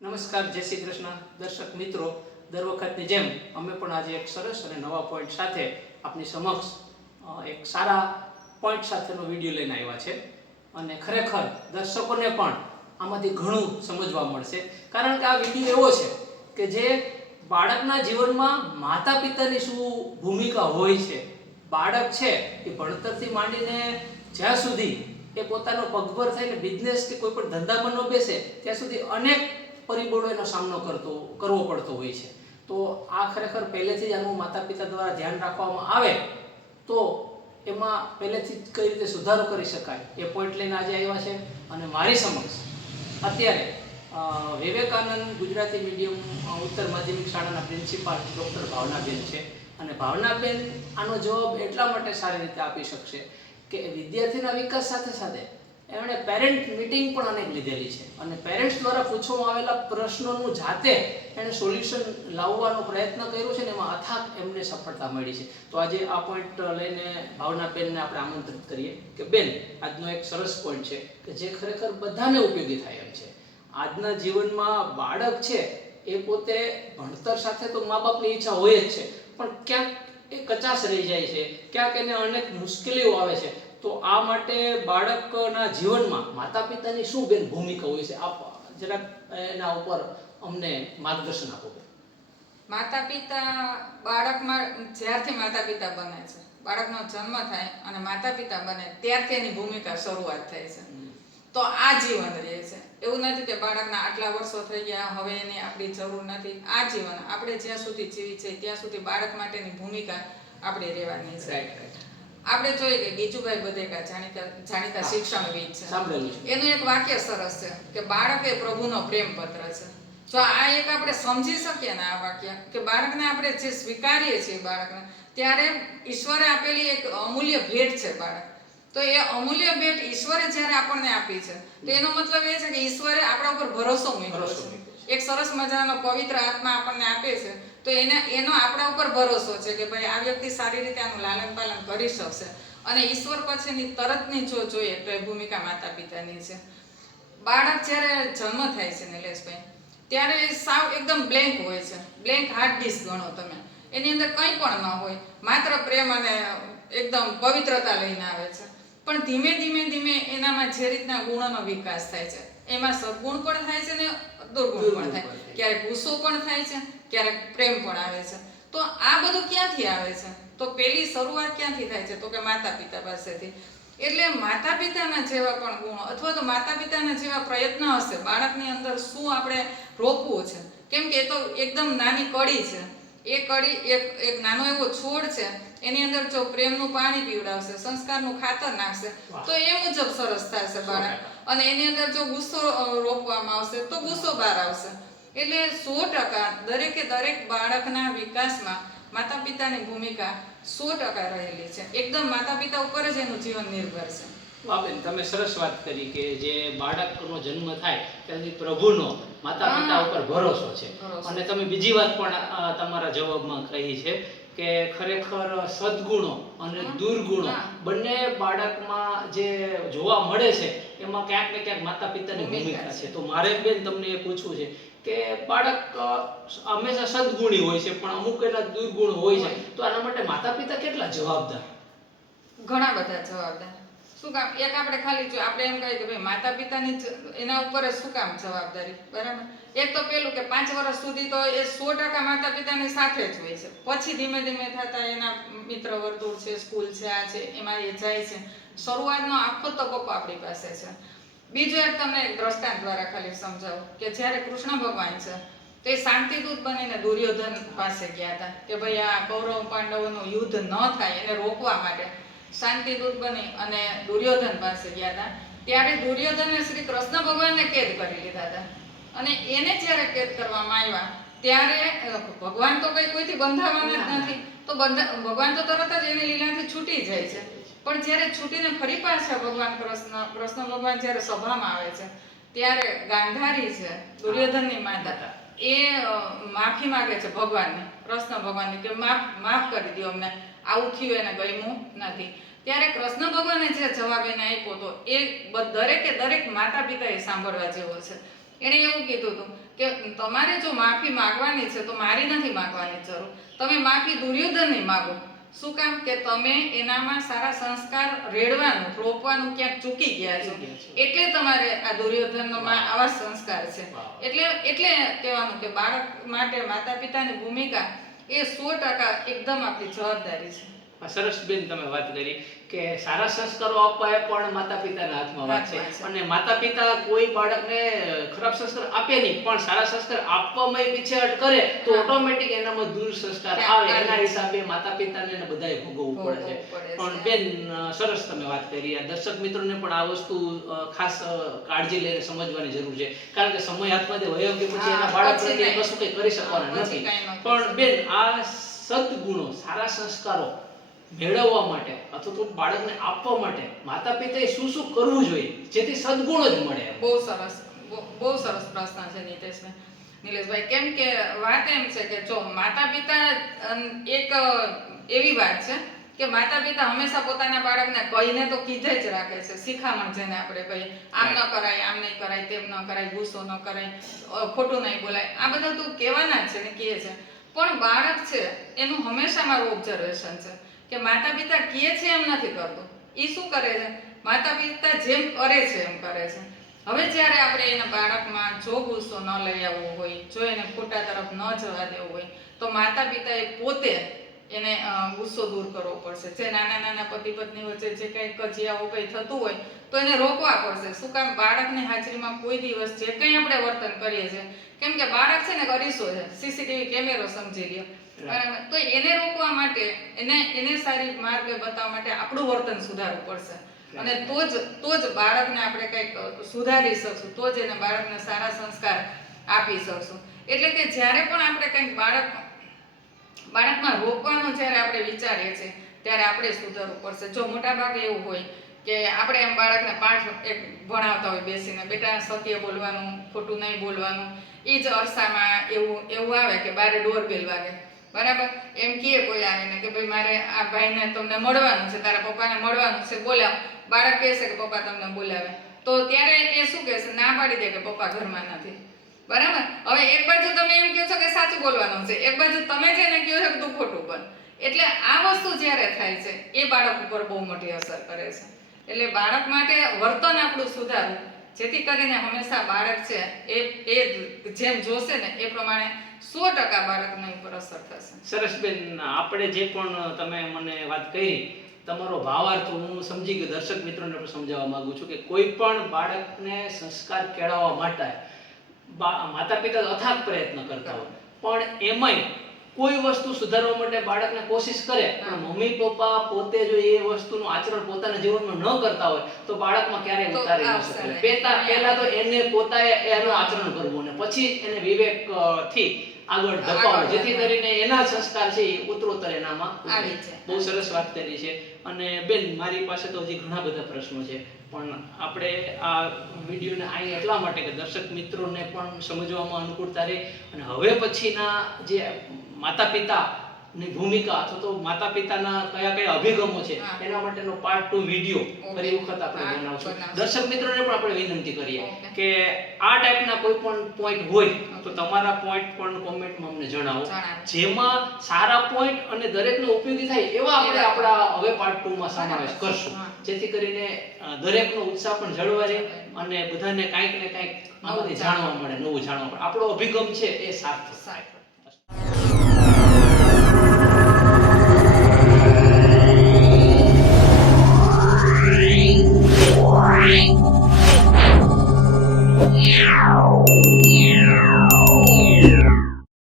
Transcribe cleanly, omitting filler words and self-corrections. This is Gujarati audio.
નમસ્કાર, જય શ્રી કૃષ્ણ દર્શક મિત્રો. દર વખતની જેમ અમે પણ આજે એક સરસ અને નવા પોઈન્ટ સાથે આપની સમક્ષ એક સારા પોઈન્ટ સાથેનો વિડીયો લઈને આવ્યા છે અને ખરેખર દર્શકોને પણ આમાંથી ઘણું સમજવા મળશે, કારણ કે આ વિડીયો એવો છે કે જે બાળકના જીવનમાં માતા પિતાની શું ભૂમિકા હોય છે. બાળક છે એ ભણતરથી માંડીને જ્યાં સુધી એ પોતાનો પગભર થઈને બિઝનેસ કે કોઈ પણ ધંધામાં ન બેસે ત્યાં સુધી અનેક પરિબળોનો સામનો કરવો પડતો હોય છે. તો આ ખરેખર પહેલેથી જ આનું માતા પિતા દ્વારા ધ્યાન રાખવામાં આવે તો એમાં પહેલેથી જ કઈ રીતે સુધારો કરી શકાય એ પોઈન્ટ લઈને આજે આવ્યા છે. અને મારી સમક્ષ અત્યારે વિવેકાનંદ ગુજરાતી મીડિયમ ઉત્તર માધ્યમિક શાળાના પ્રિન્સિપાલ ડૉક્ટર ભાવનાબેન છે. અને ભાવનાબેન આનો જવાબ એટલા માટે સારી રીતે આપી શકશે કે વિદ્યાર્થીના વિકાસ સાથે સાથે એમણે પેરેન્ટ મીટિંગ પણ અનેક લીધેલી છે અને પેરેન્ટ્સ દ્વારા પૂછવામાં આવેલા પ્રશ્નોનું જાતે એણે સોલ્યુશન લાવવાનો પ્રયત્ન કર્યો છે ને એમાં અથાગ એમને સફળતા મળી છે. તો આજે આ પોઈન્ટ લઈને ભાવનાબેનને આપણે આમંત્રિત કરીએ કે બેન, આજનો એક સરસ પોઈન્ટ છે કે જે ખરેખર બધાને ઉપયોગી થાય એમ છે. આજના જીવનમાં બાળક છે એ પોતે ભણતર સાથે તો મા બાપની ઈચ્છા હોય જ છે, પણ ક્યાંક એ કચાશ રહી જાય છે, ક્યાંક એને અનેક મુશ્કેલીઓ આવે છે. તો આ માટે બાળકના જીવનમાં માતા પિતાની શું બેન ભૂમિકા હોય છે? આપ જરાક એના ઉપર અમને માર્ગદર્શન આપો. માતા પિતા બાળકમાં જ્યારથી માતા પિતા બને છે, બાળકનો જન્મ થાય અને માતા પિતા બને ત્યારથી એની ભૂમિકા શરૂઆત થાય છે. તો આ જીવન રહે છે. એવું નથી કે બાળકના આટલા વર્ષો થઈ ગયા હવે એની આપણી જરૂર નથી. આ જીવન આપણે જ્યાં સુધી જીવી છે ત્યાં સુધી બાળક માટેની ભૂમિકા આપણે રહેવાની છે. આપણે જોઈએ કે ગીજુભાઈ બધેકા જાણીતા શિક્ષણવિદ છે, એનું એક વાક્ય સરસ છે કે બાળક એ પ્રભુનો પ્રેમ પત્ર છે. જો આ એક આપણે સમજી શકીએ ને આ વાક્ય કે બાળકને આપણે જે સ્વીકારીએ છીએ બાળકને, ત્યારે ઈશ્વરે આપેલી એક અમૂલ્ય ભેટ છે બાળક. તો એ અમૂલ્ય ભેટ ઈશ્વરે જ્યારે આપણને આપી છે તો એનો મતલબ એ છે કે ઈશ્વરે આપણા ઉપર ભરોસો મૂક્યો છે. એક સરસ મજાનો પવિત્ર આત્મા આપણને આપે છે તો એનો આપણા ઉપર ભરોસો છે કે ભાઈ આ વ્યક્તિ સારી રીતે આનું લાલન પાલન કરી શકશે. અને ઈશ્વર પછીની તરતની જો જોઈએ તો એ ભૂમિકા માતા પિતાની છે. બાળક જ્યારે જન્મ થાય છે નિલેશભાઈ, ત્યારે સાવ એકદમ બ્લેન્ક હોય છે. બ્લેન્ક હાર્ડ ડિસ્ક ગણો તમે. એની અંદર કંઈ પણ ન હોય, માત્ર પ્રેમ અને એકદમ પવિત્રતા લઈને આવે છે. પણ ધીમે ધીમે ધીમે એનામાં જે રીતના ગુણોનો વિકાસ થાય છે, એમાં સદગુણ પણ થાય છે ને દુર્ગુણ પણ થાય. ક્યારેક ગુસ્સો પણ થાય છે, ક્યારેક પ્રેમ પણ આવે છે. તો આ બધું ક્યાંથી આવે છે? તો પેલી શરૂઆત ક્યાંથી થાય છે? તો કે માતા પિતા પાસેથી. એટલે માતા પિતાના જેવા પણ ગુણો અથવા તો માતા પિતાના જેવા પ્રયત્ન હશે બાળકની અંદર શું આપણે રોપવું છે. કેમ કે એ તો એકદમ નાની કડી છે. એ કડી એક નાનો એવો છોડ છે, એની અંદર જો પ્રેમનું પાણી પીવડાવશે, સંસ્કારનું ખાતર નાખશે તો એ મુજબ સરસ થશે બાળક. અને એની અંદર જો ગુસ્સો રોપવામાં આવશે તો ગુસ્સો બહાર આવશે. એટલે 100% દરેકે દરેક બાળકના વિકાસમાં માતા પિતાની ભૂમિકા 100% રહેલી છે. એકદમ માતા પિતા ઉપર જ એનું જીવન નિર્ભર છે. વાહ બેન, તમે સરસ વાત કરી કે જે બાળકનો જન્મ થાય ત્યાંથી પ્રભુનો માતા પિતા ઉપર ભરોસો છે. અને તમે બીજી વાત પણ તમારા જવાબમાં કહી છે કે ખરેખર સદગુણો અને દુર્ગુણો બંને બાળકમાં જે જોવા મળે છે એમાં ક્યાંક ને ક્યાંક માતા પિતાની ભૂમિકા છે. તો મારે બેન તમને એ પૂછવું છે કે બાળક હંમેશા સદગુણી હોય છે પણ અમુક એના દુર્ગુણ હોય છે, તો આના માટે માતા પિતા કેટલા જવાબદાર? ઘણા બધા જવાબદાર. શું કામ? એક આપણે ખાલી જો આપણે એમ કહીએ કે ભાઈ માતા પિતાની એના ઉપર શું કામ જવાબદારી, બરાબર? એક તો પેલું કે 5 વર્ષ સુધી તો એ 100% માતા પિતાની સાથે જ હોય છે. પછી ધીમે ધીમે થતા એના મિત્ર વર્તુળ છે, સ્કૂલ છે, આ છે, એમાં એ જાય છે. શરૂઆતનો આખો તબક્કો આપણી પાસે છે. બીજું એક તમને એક દ્રષ્ટાંત દ્વારા ખાલી સમજાવું કે જ્યારે કૃષ્ણ ભગવાન છે તો એ શાંતિદૂત બનીને દુર્યોધન પાસે ગયા હતા કે ભાઈ આ કૌરવ પાંડવોનું યુદ્ધ ન થાય એને રોકવા માટે શાંતિદૂત બની અને દુર્યોધન પાસે ગયા હતા. ત્યારે દુર્યોધને શ્રી કૃષ્ણ ભગવાનને કેદ કરી લીધા હતા. અને એને જ્યારે કેદ કરવામાં આવ્યા ત્યારે ભગવાન તો કઈ કોઈથી બંધાવાના જ નથી, તો ભગવાન તો તરત જ એની લીલાથી છૂટી જાય છે. પણ જ્યારે છૂટીને ફરી પાછા ભગવાન કૃષ્ણ ભગવાન જ્યારે સભામાં આવે છે ત્યારે ગાંધારી છે દુર્યોધનની માતા, એ માફી માંગે છે ભગવાનને, કૃષ્ણ ભગવાનને કે માફ કરી દો અમને, આવું થયું એને ગમ્યું નથી. ત્યારે કૃષ્ણ ભગવાને જે જવાબ એને આપ્યો હતો એ દરેકે દરેક માતા પિતાએ સાંભળવા જેવો છે. એણે એવું કીધું હતું કે તમારે જો માફી માંગવાની છે તો મારી નથી માંગવાની જરૂર, તમે માફી દુર્યોધનની માંગો. શું કામ કે તમે એનામાં સારા સંસ્કાર રેડવાનું રોપવાનું ક્યાંક ચૂકી ગયા છો, એટલે તમારે આ દુર્યોધનનો આવા સંસ્કાર છે. એટલે કહેવાનું કે બાળક માટે માતા પિતાની ભૂમિકા એ 100% એકદમ આપણી જવાબદારી છે. સરસ બેન તમે વાત કરી કે સારા સંસ્કારો આપવા એ પણ માતા પિતાના હાથમાં વાત છે. અને માતા પિતા કોઈ બાળકને ખરાબ સંસ્કાર આપે નહીં, પણ સારા સંસ્કાર આપવામાં પીછેહટ કરે તો ઓટોમેટિક એનામાં દૂર સંસ્કાર આવે. એના હિસાબે માતા પિતાને એને બધાએ ભોગવવું પડે છે. પણ બેન સરસ તમે વાત કરી. આ દર્શક મિત્રોને પણ આ વસ્તુ ખાસ કાળજી લઈને સમજવાની જરૂર છે, કારણ કે સમય હાથમાંથી વયો ગયો પછી એના બાળક પ્રત્યે કશું કંઈ કરી શકવાના નથી. પણ બેન આ સદગુણો સારા સંસ્કારો મેળવવા માટે અથવા તો બાળકને આપવા માટે માતા પિતાએ શું શું કરવું જોઈએ જેથી સદગુણો જ મળે? બહુ સરસ પ્રશ્ન છે નિલેશભાઈ. કેમ કે વાત એમ છે કે જો માતા પિતા એક એવી વાત છે કે માતા પિતા હંમેશા પોતાના બાળકને કહીને તો કીધે જ રાખે છે, શિખામણ જેને આપણે કહીએ, આમ ન કરાય, આમ નહીં કરાય, તેમ ન કરાય, ગુસ્સો ન કરાય, ખોટું નહીં બોલાય, આ બધા તો કહેવાના જ છે ને કહે છે. પણ બાળક છે એનું હંમેશા મારું ઓબ્ઝર્વેશન છે કે માતા પિતા કહે છે એમ નથી કરતું. એ શું કરે છે? માતા પિતા જેમ કરે છે એમ કરે છે. હવે જ્યારે આપણે એના બાળકમાં જો ગુસ્સો ન લઈ આવવો હોય, જો એને ખોટા તરફ ન જવા દેવું હોય, તો માતા પિતાએ પોતે એને ગુસ્સો દૂર કરવો પડશે. જે નાના નાના પતિ પત્ની વચ્ચે જે કંઈ કજિયાઓ કંઈ થતું હોય તો એને રોકવા પડશે. શું કામ? બાળકની હાજરીમાં કોઈ દિવસ જે કંઈ આપણે વર્તન કરીએ છીએ, કેમ કે બાળક છે ને અરીસો છે, સીસીટીવી કેમેરો સમજી લ્યો, બરાબર? તો એને રોકવા માટે એને સારી માર્ગે બતાવવા માટે આપણું વર્તન સુધારવું પડશે. અને તો જ બાળકને આપણે કંઈક સુધારી શકશું, તો જ એને બાળકને સારા સંસ્કાર આપી શકશું. એટલે કે જ્યારે પણ આપણે કંઈક બાળકમાં રોકવાનું જ્યારે આપણે વિચારીએ છીએ ત્યારે આપણે સુધારવું પડશે. જો મોટા ભાગે એવું હોય કે આપણે એમ બાળકને પાઠ એક ભણાવતા હોય બેસીને, બેટા સત્ય બોલવાનું, ખોટું નહીં બોલવાનું, એ જ અરસામાં એવું આવે કે બારે ડોરબેલ વાગે, બરાબર? એમ કહે કોઈ આવીને કે ભાઈ મારે આ ભાઈને તમને મળવાનું છે, તારા પપ્પાને મળવાનું છે, બોલાવ. બાળક કહે છે કે પપ્પા તમને બોલાવે, તો ત્યારે એ શું કહેશે? ના પાડી દે કે પપ્પા ઘરમાં નથી, બરાબર? હવે એક બાજુ તમે એમ કહો છો કે સાચું બોલવાનું છે, એક બાજુ તમે જેને કહો છો કે તું ખોટું બોલ. એટલે આ વસ્તુ જ્યારે થાય છે એ બાળક ઉપર બહુ મોટી અસર કરે છે. એટલે બાળક માટે વર્તન આપણું સુધારવું, જેથી કરીને હંમેશા બાળક છે એ જેમ જોશે ને એ પ્રમાણે 100% બાળકની ઉપર અસર થશે. સરસ બેન, આપણે જે પણ તમે મને વાત કરી, તમારો ભાવાર્થ હું સમજી ગયો. દર્શક મિત્રોને પણ સમજાવવા માંગુ છું કે કોઈ પણ બાળકને સંસ્કાર કેળવવા માટે માતા પિતા અથાગ પ્રયત્ન કરતા હોય, પણ એમાંય કોઈ વસ્તુ સુધારવા માટે બાળકને કોશિશ કરે, પણ મમ્મી પપ્પા પોતે જો એ વસ્તુનું આચરણ પોતાના જીવનમાં ન કરતા હોય તો બાળકમાં ક્યારેય ઉતારી ન શકે. પહેલા તો એને પોતાએ એનું આચરણ કરવું અને પછી એને વિવેકથી આગળ ધપાવવું, જેથી કરીને એના સંસ્કાર છે એ ઉત્તરોત્તર એનામાં આવે છે. બહુ સરસ વાત કરી છે. અને બેન, મારી પાસે તો હજી ઘણા બધા પ્રશ્નો છે, પણ આપણે આ વિડીયોને અહીં એટલા માટે કે દર્શક મિત્રોને પણ સમજવામાં અનુકૂળતા રહે અને હવે પછીના જે માતા પિતાની ભૂમિકા અથવા તો માતા પિતાના કયા અભિગમો છે એના માટેનો પાર્ટ 2 વિડીયો ફરી વખત આપણે બનાવશું. દર્શક મિત્રોને પણ આપણે વિનંતી કરીએ કે આ ટાઈપના કોઈ પણ પોઈન્ટ હોય તો તમારા પોઈન્ટ પણ કોમેન્ટમાં અમને જણાવો, જેમાં સારા પોઈન્ટ અને દરેકને ઉપયોગી થાય એવા આપણે આપણા હવે પાર્ટ 2 માં સમાવેશ કરશું, જેથી કરીને દરેકનો ઉત્સાહ પણ જળવાય રહે અને બધાને કાંઈક ને કાંઈક આમાંથી જાણવા મળે, નવું જાણવા મળે, આપણો અભિગમ છે એ સાર્થક થાય. Wow.